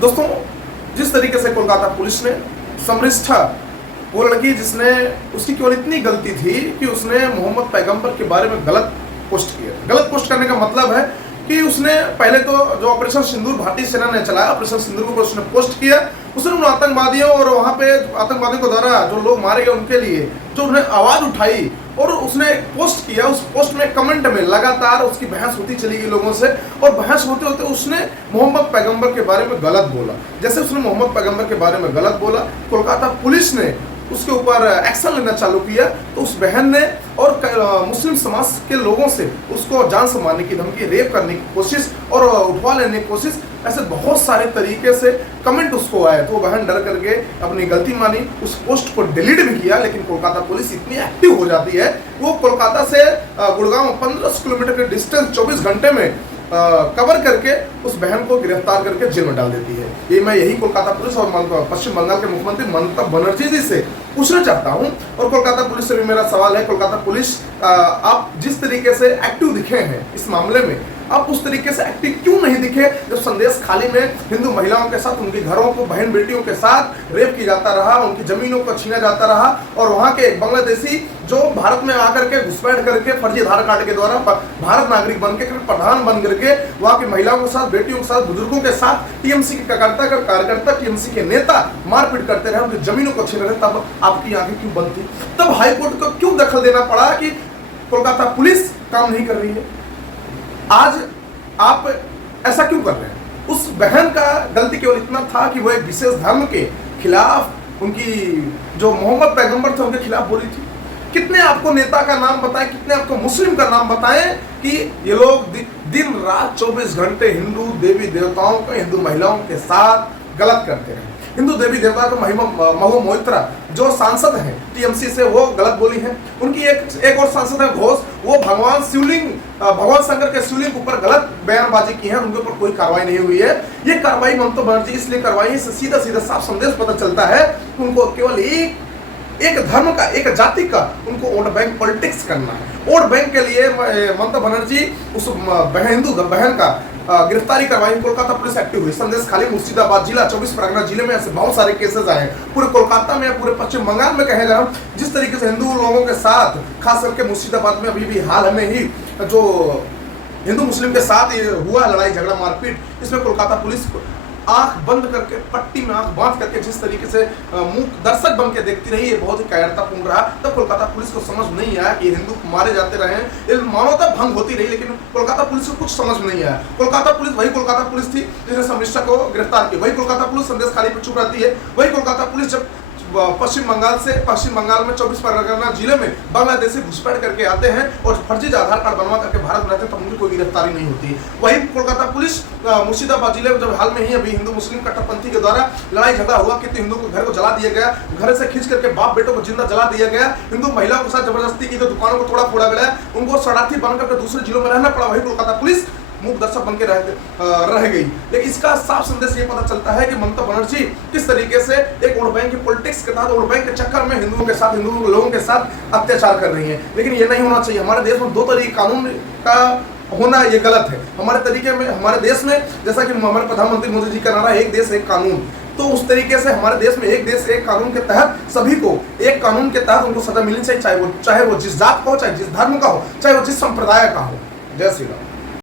दोस्तों, जिस तरीके से कोलकाता पुलिस ने समृष्ठा, वो लड़की जिसने, उसकी केवल इतनी गलती थी कि उसने मोहम्मद पैगंबर के बारे में गलत पोस्ट किया। गलत पोस्ट करने का मतलब है कि उसने पहले तो जो ऑपरेशन सिंदूर भारतीय सेना ने चलाया, ऑपरेशन सिंदूर को उसने पोस्ट किया। उसने उन आतंकवादियों और वहाँ पे आतंकवादियों के द्वारा जो लोग मारे गए उनके लिए जो उन्हें आवाज़ उठाई और उसने एक पोस्ट किया। उस पोस्ट में कमेंट में लगातार उसकी बहस होती चली गई लोगों से, और बहस होते होते उसने मोहम्मद पैगंबर के बारे में गलत बोला। जैसे उसने मोहम्मद पैगंबर के बारे में गलत बोला, कोलकाता पुलिस ने उसके ऊपर एक्शन लेना चालू किया। तो उस बहन ने और मुस्लिम समाज के लोगों से उसको जान से मारने की धमकी, रेप करने की कोशिश और उठवा लेने की कोशिश, ऐसे बहुत सारे तरीके से कमेंट उसको आए। तो वो बहन डर करके अपनी गलती मानी, उस पोस्ट को डिलीट भी किया। लेकिन कोलकाता पुलिस इतनी एक्टिव हो जाती है, वो कोलकाता से गुड़गांव 15 किलोमीटर के डिस्टेंस 24 घंटे में कवर करके उस बहन को गिरफ्तार करके जेल में डाल देती है। ये मैं यही कोलकाता पुलिस और पश्चिम बंगाल के मुख्यमंत्री ममता बनर्जी जी से पूछना चाहता हूं। और कोलकाता पुलिस से भी मेरा सवाल है, कोलकाता पुलिस आप जिस तरीके से एक्टिव दिखे हैं इस मामले में, आप उस तरीके से एक्टिव क्यों नहीं दिखे जब संदेश खाली में हिंदू महिलाओं के साथ, उनके घरों को, बहन बेटियों के साथ रेप किया जाता रहा, उनकी जमीनों को छीना जाता रहा, और वहाँ के एक बांग्लादेशी जो भारत में आकर के घुसपैठ करके फर्जी आधार कार्ड के द्वारा भारत नागरिक बन के प्रधान बन करके वहाँ की महिलाओं के साथ, बेटियों के साथ, बुजुर्गों के साथ टीएमसी के कार्यकर्ता, टीएमसी के नेता मारपीट करते रहे, उनकी जमीनों को छीन रहे, तब आपकी आंखें क्यों बंद थी? तब हाईकोर्ट को क्यों दखल देना पड़ा कि कोलकाता पुलिस काम नहीं कर रही है? आज आप ऐसा क्यों कर रहे हैं? उस बहन का गलती केवल इतना था कि वो एक विशेष धर्म के खिलाफ, उनकी जो मोहम्मद पैगंबर थे उनके खिलाफ बोली थी। कितने आपको नेता का नाम बताएं, कितने आपको मुस्लिम का नाम बताएं कि ये लोग दिन रात 24 घंटे हिंदू देवी देवताओं को, हिंदू महिलाओं के साथ गलत करते हैं। हिंदू देवी देवता को महबूब मोइत्रा जो सांसद हैं टीएमसी से, वो गलत बोली है। उनकी एक और सांसद है घोष, वो भगवान शंकर के शिवलिंग के ऊपर गलत बयानबाजी की है, उनके ऊपर कोई कार्रवाई नहीं हुई है। ये कार्रवाई ममता बनर्जी इसलिए करवाई, इससे सीधा सीधा साफ संदेश पता चलता है कि उनको केवल एक धर्म का, एक जाति का उनको वोट बैंक पॉलिटिक्स करना है। वोट बैंक के लिए ममता बनर्जी उस हिंदू बहन का गिरफ्तारी करवाई। कोलकाता पुलिस एक्टिव हुई। संदेश खाली, मुर्शिदाबाद जिला, 24 परगना जिले में ऐसे बहुत सारे केसेस आए हैं। पूरे कोलकाता में, पूरे पश्चिम बंगाल में कहेगा, जिस तरीके से हिंदू लोगों के साथ, खास करके मुर्शिदाबाद में अभी भी हाल में ही जो हिंदू मुस्लिम के साथ ये हुआ लड़ाई झगड़ा मारपीट, इसमें कोलकाता पुलिस आंख बंद करके, पट्टी में आंख बांध करके जिस तरीके से मूक दर्शक बन के देखती रही, ये बहुत ही कायरतापूर्ण रहा। तब कोलकाता पुलिस को समझ नहीं आया कि हिंदू मारे जाते रहे, ये मानवता भंग होती रही, लेकिन कोलकाता पुलिस को कुछ समझ में नहीं आया। कोलकाता पुलिस वही कोलकाता पुलिस थी जिसने समृष्ठा को गिरफ्तार किया, वही कोलकाता पुलिस संदेश खाली पर चुप रहती है, वही कोलकाता पुलिस जब पश्चिम बंगाल में 24 परगना जिले में बांग्लादेशी घुसपैठ करके आते हैं और फर्जी आधार कार्ड बनवा करके भारत में रहते हैं, तब उनकी कोई गिरफ्तारी नहीं होती। वही कोलकाता पुलिस मुर्शिदाबाद जिले में जब हाल में ही अभी हिंदू मुस्लिम कट्टरपंथी के द्वारा लड़ाई झगड़ा हुआ, कितने हिंदू के घर को जला दिया गया, घर से खींच करके बाप बेटों को जिंदा जला दिया गया, हिंदू महिलाओं के साथ जबरदस्ती की, तो दुकानों को तोड़ा फोड़ा गया, उनको शरणार्थी बनकर दूसरे जिलों में रहना पड़ा। वही कोलकाता पुलिस मूक दर्शक बन के रह गई। लेकिन इसका साफ संदेश ये पता चलता है कि ममता बनर्जी किस तरीके से एक वोट बैंक की पॉलिटिक्स के तहत, वोट बैंक के चक्कर में हिंदुओं के साथ, हिंदू लोगों के साथ अत्याचार कर रही है। लेकिन ये नहीं होना चाहिए। हमारे देश में दो तरीके कानून का होना ये गलत है। हमारे देश में जैसा कि हमारे प्रधानमंत्री मोदी जी का नारा एक देश एक कानून, तो उस तरीके से हमारे देश में एक देश एक कानून के तहत सभी को एक कानून के तहत उनको सजा मिलनी चाहिए, चाहे वो जिस जात का हो, चाहे जिस धर्म का हो, चाहे वो जिस संप्रदाय का हो। जय श्री राम।